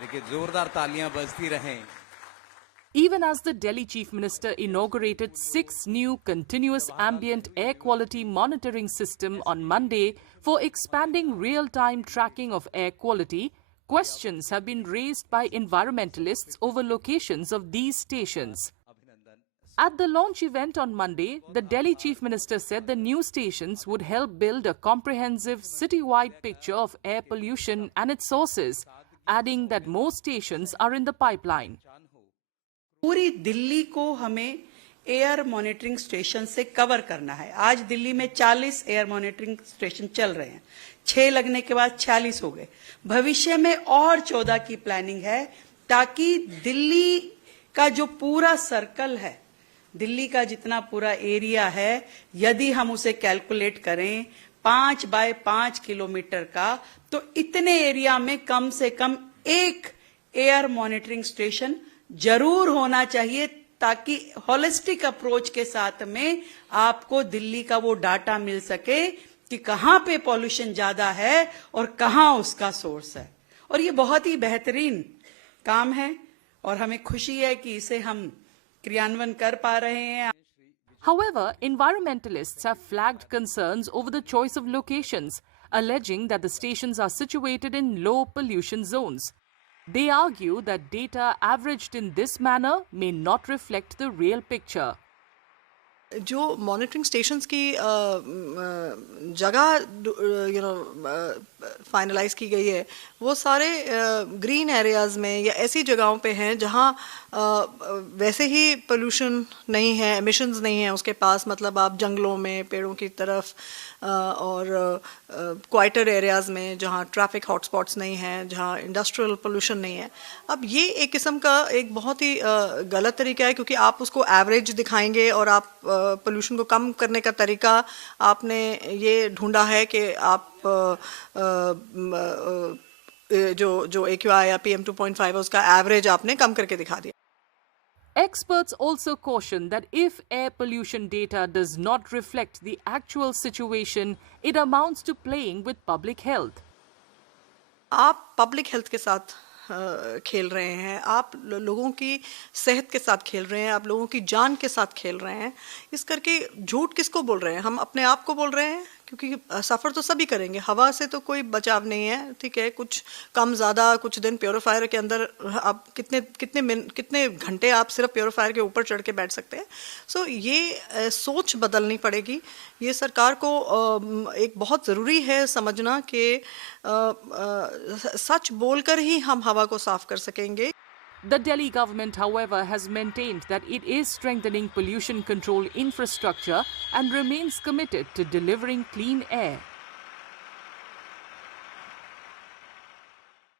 देखिए जोरदार तालियां बजती रहें। Even as the Delhi Chief Minister inaugurated 6 new continuous ambient air quality monitoring system on Monday for expanding real-time tracking of air quality, questions have been raised by environmentalists over locations of these stations. At the launch event on Monday, the Delhi Chief Minister said the new stations would help build a comprehensive city-wide picture of air pollution and its sources, adding that more stations are in the pipeline. पूरी दिल्ली को हमें air monitoring station से cover करना है। आज दिल्ली में 40 air monitoring station चल रहे हैं, 6 लगने के बाद 46 हो गए। भविष्य में और 14 की प्लानिंग है, ताकि दिल्ली का जो पूरा सर्कल है, दिल्ली का जितना पूरा एरिया है, यदि हम उसे कैलकुलेट करें 5 बाय 5 किलोमीटर का, तो इतने एरिया में कम से कम एक एयर मॉनिटरिंग स्टेशन जरूर होना चाहिए, ताकि होलिस्टिक अप्रोच के साथ में आपको दिल्ली का वो डाटा मिल सके कि कहां पे पॉल्यूशन ज्यादा है और कहां उसका सोर्स है। और ये बहुत ही बेहतरीन काम है और हमें खुशी है कि इसे हम क्रियान्वयन कर पा रहे हैं। However, environmentalists have flagged concerns over the choice of locations, alleging that the stations are situated in low pollution zones. They argue that data averaged in this manner may not reflect the real picture. जो monitoring stations की जगह finalise की गई है, वो सारे green areas में या ऐसी जगहों पे हैं जहाँ वैसे ही पोल्यूशन नहीं है, एमिशंस नहीं है उसके पास, मतलब आप जंगलों में, पेड़ों की तरफ और क्वाइटर एरियाज़ में जहाँ ट्रैफिक हॉटस्पॉट्स नहीं हैं, जहाँ इंडस्ट्रियल पोल्यूशन नहीं है। अब ये एक किस्म का एक बहुत ही गलत तरीका है, क्योंकि आप उसको एवरेज दिखाएंगे और आप पोल्यूशन को कम करने का तरीका आपने ये ढूंढा है कि आप जो AQI या PM 2.5 है उसका एवरेज आपने कम करके दिखा दिया। Experts also caution that if air pollution data does not reflect the actual situation, it amounts to playing with public health. आप पब्लिक हेल्थ के साथ खेल रहे हैं, आप लोगों की सेहत के साथ खेल रहे हैं, आप लोगों की जान के साथ खेल रहे हैं। इस करके झूठ किसको बोल रहे हैं? हम अपने आप को बोल रहे हैं, क्योंकि सफ़र तो सभी करेंगे, हवा से तो कोई बचाव नहीं है, ठीक है। कुछ कम ज़्यादा कुछ दिन प्योरीफायर के अंदर आप कितने घंटे आप सिर्फ प्योरीफायर के ऊपर चढ़ के बैठ सकते हैं। सो ये सोच बदलनी पड़ेगी। ये सरकार को एक बहुत ज़रूरी है समझना कि सच बोलकर ही हम हवा को साफ कर सकेंगे। The Delhi government, however, has maintained that it is strengthening pollution control infrastructure and remains committed to delivering clean air.